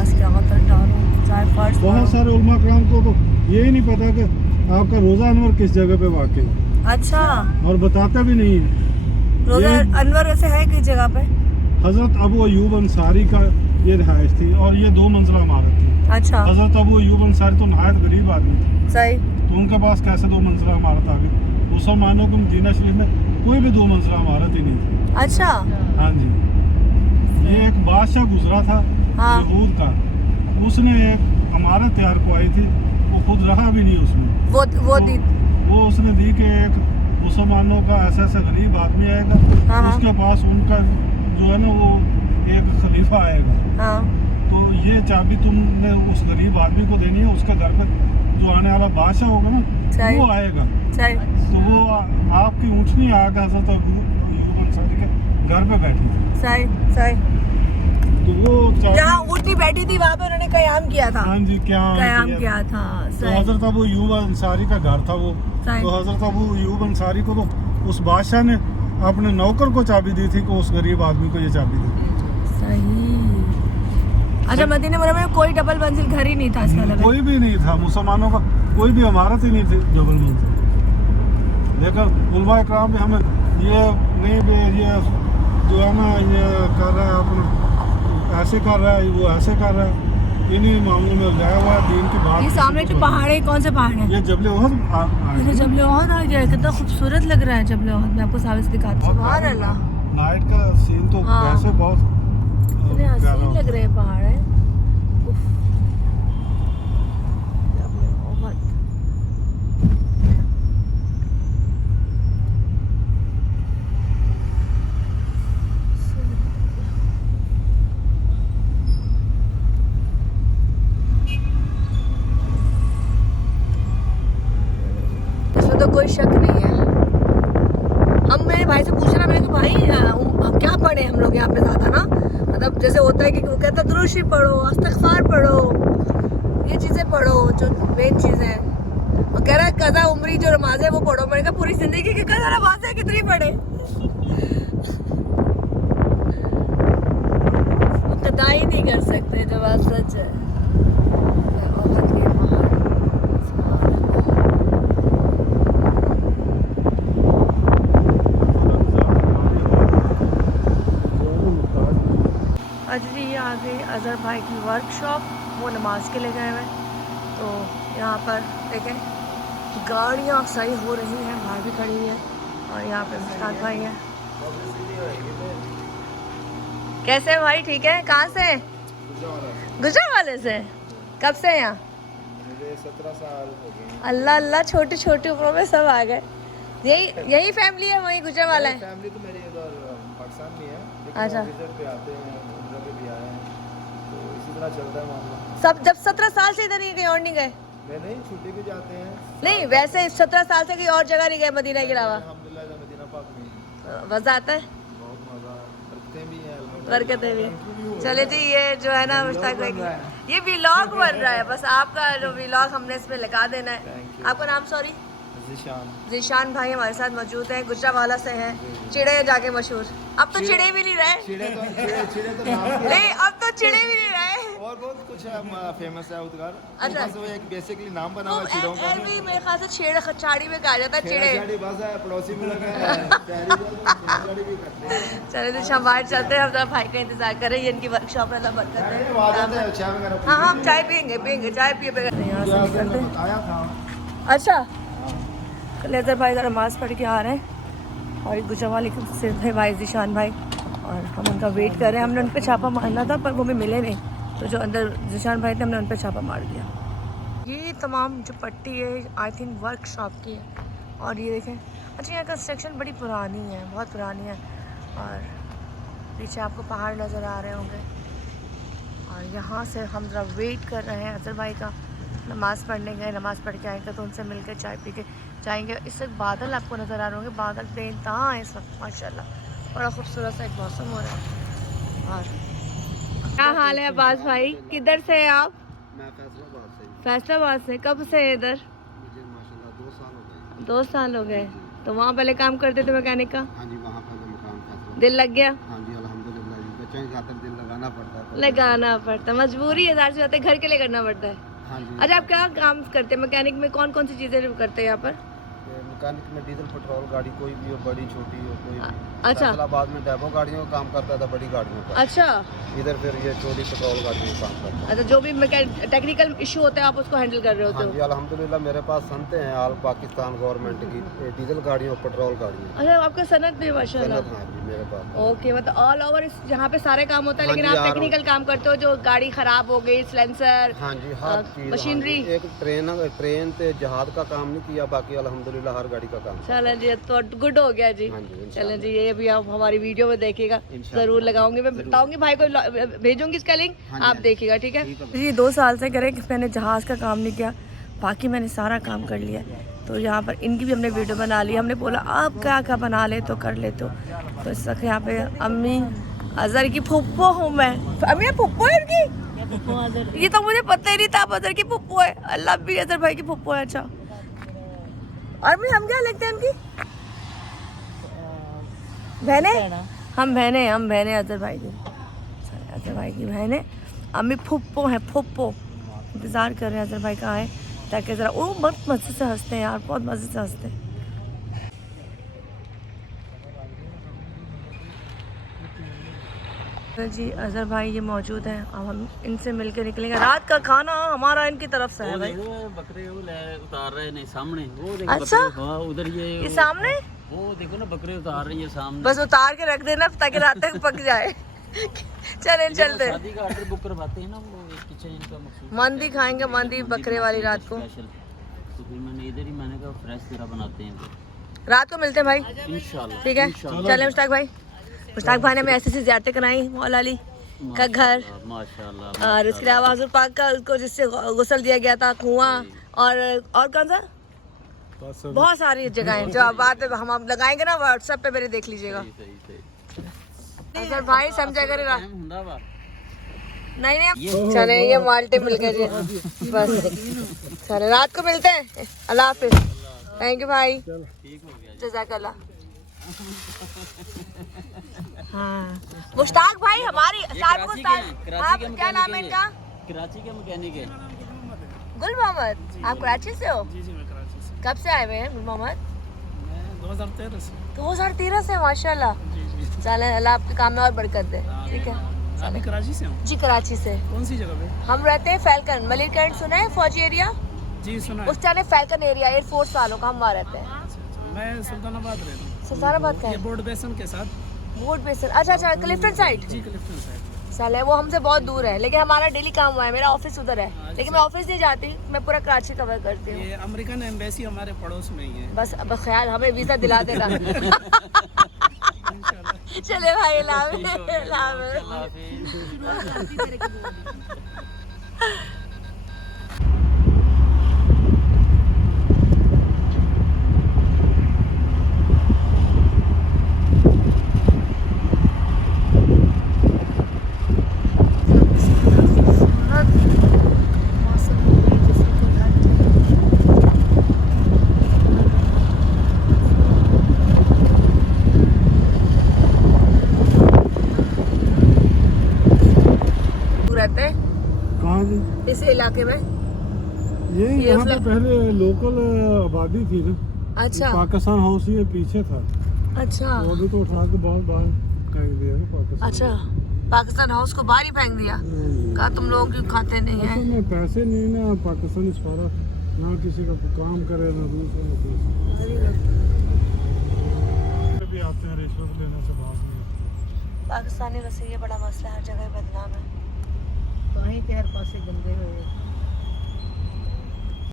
नमाज क्या होता है डालो चाहे फर्ज बहुत सारे उलमा कराम को तो यही नहीं पता कि आपका रोज़ा अनवर किस जगह पे वाक़ है, अच्छा और बताता भी नहीं है। रोजा ये अनवर वैसे है किस जगह पे? हज़रत अबू अयूब अंसारी का ये रिहाइश थी और ये 2 मंजिला इमारत थी। अच्छा हज़रत अबू अयूब अंसारी तो नहायत गरीब आदमी थे, सही तो उनके पास कैसे 2 मंजिला इमारत आ गई? मुसलमानों को मदीना शरीफ में कोई भी 2 मंजिला इमारत ही नहीं थी। अच्छा हाँ जी, ये एक बादशाह गुजरा था हाँ यहूद का, उसने एक इमारत तैयार करवाई थी, वो खुद रहा भी नहीं उसमें। वो तो दी वो उसने दी कि एक मुसलमानों का ऐसा ऐसा गरीब आदमी आएगा, हाँ, हाँ। उसके पास उनका जो है ना वो एक खलीफा आएगा, हाँ तो ये चाबी तुमने उस गरीब आदमी को देनी है, उसके घर पे जो आने वाला बादशाह होगा ना सही। वो आएगा, सही तो वो आपकी ऊँटनी आगे हज़रत अयूब अंसारी के घर पे बैठी थी, सही सही तो वो जहाँ ऊँटनी बैठी थी वहाँ पे उन्होंने कयाम किया था। हाँ जी कयाम किया था तो सही हज़रत अबू अयूब अंसारी का घर था वो, सही। तो हज़रत अबू अयूब अंसारी को तो उस बादशाह ने अपने नौकर को चाबी दी थी कि उस गरीब आदमी को ये चाबी दे। सही। अच्छा मदीना मुनव्वरा में कोई डबल मंजिल घर ही नहीं था इसका मतलब है? कोई भी नहीं था, मुसलमानों का कोई भी इमारत ही नहीं थी डबल मंजिल। लेकिन उलमा इकराम भी हमें ये नहीं भी ये जो है ना ये कर रहा है अपना ऐसे कर रहा है, वो ऐसे कर रहा है, इन्हीं मामलों में लगा हुआ है, दीन की बात। ये सामने जो पहाड़ है कौन से पहाड़ है? ये जबले उहद अरे जबले ओहद आ गया, कितना खूबसूरत लग रहा है जबले ओहद। मैं आपको सामने से दिखाती हूँ। सुभान अल्लाह, नाइट का सीन तो हाँ। वैसे बहुत कितने हसीन लग रहे हैं पहाड़ है। उफ। जबले ओहद। इसमें तो कोई शक नहीं है। हम मेरे भाई से पूछना, मैंने कहा भाई क्या पढ़े हम लोग यहाँ पे ज़्यादा ना, मतलब जैसे होता है कि वो कहता है दुरूद शरीफ पढ़ो, इस्तिग़फ़ार पढ़ो, ये चीज़ें पढ़ो जो मेन चीज़ है। और कह रहा है कज़ा उम्री जो नमाज़ है वो पढ़ो। मैंने कहा पूरी ज़िंदगी की कज़ा नमाज़ है कितनी पढ़े? कदा ही नहीं कर सकते, जो बात सच है। आज जी ये आ गई अज़हर भाई की वर्कशॉप, वो नमाज के लिए गए हुए। तो यहाँ पर देखें गाड़ियाँ सही हो रही हैं, बाहर भी खड़ी है, और यहाँ पे मुश्ताक भाई है। कैसे है भाई? ठीक है। कहाँ से? गुजरावाले से। कब से यहाँ? मुझे 17 साल हो गए। अल्लाह अल्लाह, छोटी छोटी उम्रों में सब आ गए। यही फैमिली है, वही गुजरावाला है? फैमिली तो मेरी इधर पाकिस्तान में है, लेकिन अच्छा। विजिट पे आते हैं, उम्र पे भी आए हैं, तो इसी तरह चलता है मामला। सब जब 17 साल से इधर नहीं गए और नहीं गए? नहीं, छुट्टी भी जाते हैं। नहीं वैसे 17 साल से कहीं और जगह नहीं गए मदीना के अलावा? अल्हम्दुलिल्लाह इधर मदीना पाक में मज़ा आता है, बहुत मज़ा, बरकतें भी हैं अल्हम्दुलिल्लाह। बरकतें भी। चले जी, ये जो है ना मुश्ताक भाई की ये व्लॉग बन रहा है, बस आपका जो व्लॉग हमने इसमें लगा देना है। Thank you। आपका नाम? सॉरी। ज़ीशान। जीशान भाई हमारे साथ मौजूद हैं, गुजरावाला से हैं, चिड़े जाके मशहूर। अब तो चिड़े भी नहीं रहे, चिड़े तो नाम के नहीं अब तो चिड़े भी नहीं रहे। और बहुत कुछ है, फेमस है उधर। अच्छा। बस वो एक बेसिकली नाम बना वो हुआ है चिड़ों का। भी मेरे ख्याल से छेड़ खचाड़ी में कहा जाता है चिड़े। छेड़ी बस है, पड़ोसी में लगा है, शहरी जो है, छेड़ी भी करते हैं। चले जी बाहर चलते हैं, हम जरा भाई का इंतजार कर रहे हैं, ये इनकी वर्कशॉप है, बरकत है। आ जाते हैं, चाय वगैरह हाँ हम चाय पियेंगे चाय पिए बगैर यहाँ से निकलते हैं। आया था। अच्छा लेज़र भाई ज़रा नमाज़ पढ़ के आ रहे हैं, और गुजरावाले के सिर्फ है भाई जीशान भाई, और हम उनका वेट कर रहे हैं। हमने उन पर छापा मारना था पर वो भी मिले नहीं, तो जो अंदर जीशान भाई थे हमने उन पर छापा मार दिया। ये तमाम जो पट्टी है आई थिंक वर्कशॉप की है, और ये देखें। अच्छा यहाँ कंस्ट्रक्शन बड़ी पुरानी है, बहुत पुरानी है, और पीछे आपको पहाड़ नज़र आ रहे होंगे, और यहाँ से हम ज़रा वेट कर रहे हैं अज़हर भाई का। नमाज़ पढ़ने गए, नमाज़ पढ़ के आएंगे तो उनसे मिलकर चाय पी के जाएंगे। इस वक्त बादल आपको नज़र आ रहे होंगे, बादल बेनतहा है इस वक्त माशाल्लाह, बड़ा खूबसूरत सा एक मौसम हो रहा है। और क्या हाल है अब्बास भाई? किधर से हैं आप? मैं फैसलाबाद से। फैसलाबाद से। कब से इधर? मुझे माशाल्लाह 2 साल हो गए। 2 साल हो गए। तो वहाँ पहले काम करते थे मैकेनिक का? हाँ जी, वहाँ पर मकान फैसला। दिल लग गया? हाँ जी, अल्हम्दुलिल्लाह, इधर बच्चों की खातिर दिल लगाना पड़ता है। लगाना पड़ता, मजबूरी है, ज़ाहिर सी बात है, घर के लिए करना पड़ता है। हाँ जी। अच्छा, आप क्या काम करते हैं? मैकेनिक में कौन कौन सी चीज़ें करते हैं यहाँ पर? मैकेनिक में डीजल पेट्रोल गाड़ी कोई भी हो, बड़ी छोटी हो, कोई भी। अच्छा। फैसलाबाद में डेपो गाड़ियों का काम करता था, बड़ी गाड़ियों का। अच्छा इधर फिर ये छोटी पेट्रोल गाड़ियों का काम करता है। अच्छा, जो भी टेक्निकल इशू होता है आप उसको हैंडल कर रहे हाँ होते जी, हो? अल्हम्दुलिल्लाह मेरे पास सनते हैं आल पाकिस्तान गवर्नमेंट की डीजल गाड़ियों पेट्रोल गाड़ियों। अच्छा, आपका सनत भी है माशाल्लाह। हाँ जी मेरे पास। ओके, मतलब ऑल ओवर जहाँ पे सारे काम होता है, हाँ लेकिन जी, आप यार। टेक्निकल काम करते हो, जो गाड़ी खराब हो गई, सिलेंसर, हाँ जी, हर चीज़। मशीनरी। हाँ जी, एक ट्रेन ते जहाज का काम नहीं किया, बाकी अल्हम्दुलिल्लाह हर गाड़ी का काम। चलें जी, तो गुड हो गया जी। हाँ जी, चलें जी, ये भी आप हमारी वीडियो में देखिएगा, इंशाल्लाह। जरूर लगाऊंगी, मैं बताऊंगी भाई को, भेजूंगी इसका लिंक, हाँ जी, आप हाँ जी। देखिएगा, ठीक है ठीक है। जी। 2 साल से करें कि मैंने जहाज़ का काम नहीं किया, बाकी मैंने सारा काम कर लिया। तो यहाँ पर इनकी भी हमने वीडियो बना ली, हमने बोला आप क्या क्या बना ले तो कर ले, तो इस वक्त यहाँ पे अम्मी अजहर की फुप्पो हूँ मैं। अम्मी फुप्पो है इनकी? ये तो मुझे पता ही नहीं था, अजहर की फुप्पो है। अल्लाह भी अजहर भाई की फुप्पो है। अच्छा, और अम्मी हम क्या लगते हैं उनकी बहने? हम बहने अजहर भाई की, अजहर भाई की बहने। अम्मी फुप्पो है, फुप्पो। इंतज़ार कर रहे हैं अजहर भाई कहाँ है, ताकि ज़रा वो बहुत मज़े से हंसते हैं यार, बहुत मज़े से हंसते हैं। तो जी अजहर भाई ये मौजूद हैं, अब हम इनसे मिलकर निकलेंगे। रात का खाना हमारा इनकी तरफ से है भाई। बकरे वो उतार रहे हैं सामने, वो देखो अच्छा? बकरे, हाँ उधर ये सामने वो देखो ना, बकरे उतार रही है सामने। बस उतार के रख देना ताकि रात तक पक जाए। चले चलते हैं। शादी का ऑर्डर बुक करवाते हैं ना, वो किचन इनका मखसूस मंदी खाएंगे, मंदी बकरे वाली रात को। स्पेशल। तो फिर मैंने इधर ही, मैंने कहा फ्रेश तरह बनाते हैं रात को मिलते हैं भाई, इंशाल्लाह। ठीक है? चले मुश्ताक भाई। मुश्ताक भाई ने हमें ऐसी ज़ियारतें कराई, मौला अली का घर, माशाल्लाह। और इसके अलावा हुजूर पाक का उसको जिससे गुस्ल दिया गया था, कुआं, और कौन सा, बहुत सारी जगहें जो आप बाद में हम लगाएंगे ना व्हाट्सएप पे, मेरे देख लीजिएगा। अजहर भाई समझा करे नहीं नहीं, चले ये माल्टे मिल गए जी, बस चले रात को मिलते हैं। अल्लाह हाफिज, थैंक यू भाई, जज़ाकल्लाह। हाँ, मुश्ताक भाई हमारी साहब को क्या नाम है इनका? कराची के मैकेनिक है। गुल मोहम्मद, आप कराची से हो? जी मैं कराची से। कब से आए हुए हैं गुल मोहम्मद? मैं 2013 से। 2013 से, माशाल्लाह। जी जी। चले, अल्लाह आपके काम में और बरकत दे, ठीक है? आप भी कराची से हो? जी कराची से। कौन सी जगह पे? हम रहते हैं फैल्कन, मलिक कैंट सुना है, फौजी एरिया? जी सुना है। उस टाइम फैल्कन एरिया, एयरफोर्स वालों का, हम वहाँ रहते हैं। अच्छा, मैं सुल्तानाबाद रहता हूँ। सुल्तानाबाद का ये है? बोर्ड बेसन के साथ। वोट बेसर, अच्छा अच्छा, क्लिफ्टन साइड। जी क्लिफ्टन साइड। साले वो हमसे बहुत दूर है, लेकिन हमारा डेली काम हुआ है, मेरा ऑफिस उधर है, लेकिन मैं ऑफिस नहीं जाती, मैं पूरा कराची कवर करती हूँ। ये अमेरिकन एम्बेसी हमारे पड़ोस में ही है। बस अब ख्याल, हमें वीज़ा दिला देना। चले भाई, लाभ रहते हैं कहाँ जी? इस इलाके में। ये ये यहाँ पे फ्लैट- पहले लोकल आबादी थी ना, अच्छा पाकिस्तान हाउस ये पीछे था, अच्छा वो भी तो उठा के बहुत बाहर फेंक दिया ना पाकिस्तान। अच्छा, पाकिस्तान हाउस को बाहर ही फेंक दिया, कहा तुम लोग क्यों खाते नहीं असल हैं? में पैसे नहीं ना, पाकिस्तान इस पारा ना किसी का काम करे ना दूसरा ना कुछ। भी आते हैं रिश्वत लेने से बात नहीं। पाकिस्तानी वैसे ये बड़ा मसला है, हर जगह बदनाम है। कहीं के हर पासे गंदे हुए